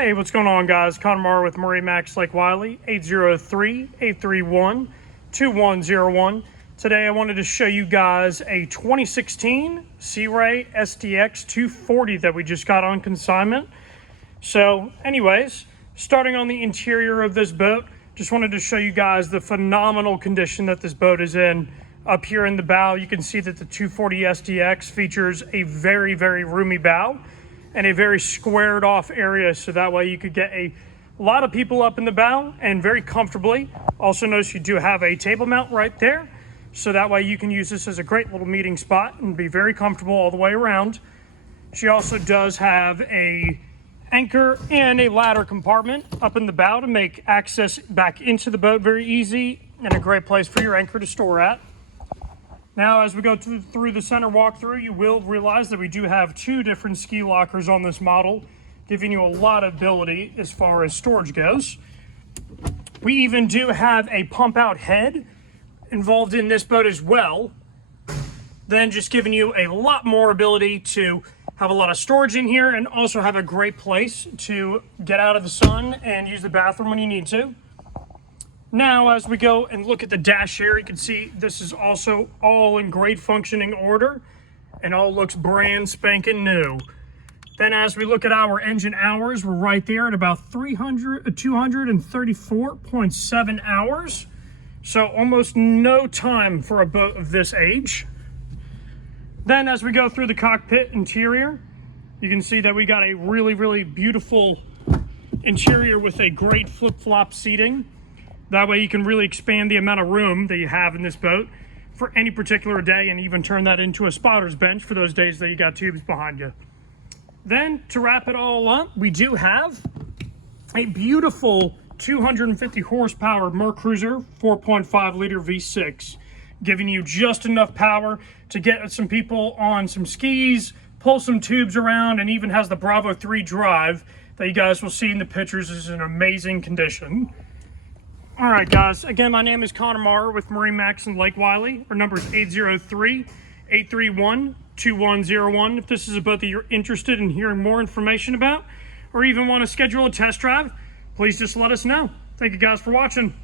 Hey, what's going on, guys? Connor with MarineMax Lake Wylie, 803-831-2101. Today I wanted to show you guys a 2016 Sea Ray SDX 240 that we just got on consignment. So anyways, starting on the interior of this boat, just wanted to show you guys the phenomenal condition that this boat is in. Up here in the bow, you can see that the 240 SDX features a very, very roomy bow and a very squared off area, so that way you could get a lot of people up in the bow and very comfortably. Also notice you do have a table mount right there, so that way you can use this as a great little meeting spot and be very comfortable all the way around. She also does have a anchor and a ladder compartment up in the bow to make access back into the boat very easy, and a great place for your anchor to store at. Now, as we go through the center walkthrough, you will realize that we do have two different ski lockers on this model, giving you a lot of ability as far as storage goes. We even do have a pump out head involved in this boat as well, then just giving you a lot more ability to have a lot of storage in here and also have a great place to get out of the sun and use the bathroom when you need to. Now, as we go and look at the dash here, you can see this is also all in great functioning order and all looks brand spanking new. Then as we look at our engine hours, we're right there at about 234.7 hours. So almost no time for a boat of this age. Then as we go through the cockpit interior, you can see that we got a really, really beautiful interior with a great flip-flop seating. That way you can really expand the amount of room that you have in this boat for any particular day, and even turn that into a spotter's bench for those days that you got tubes behind you. Then to wrap it all up, we do have a beautiful 250 horsepower Mercruiser 4.5 liter V6, giving you just enough power to get some people on some skis, pull some tubes around, and even has the Bravo 3 drive that you guys will see in the pictures is in amazing condition. All right, guys, again, my name is Connor with MarineMax in Lake Wylie. Our number is 803-831-2101. If this is a boat that you're interested in hearing more information about, or even want to schedule a test drive, please just let us know. Thank you guys for watching.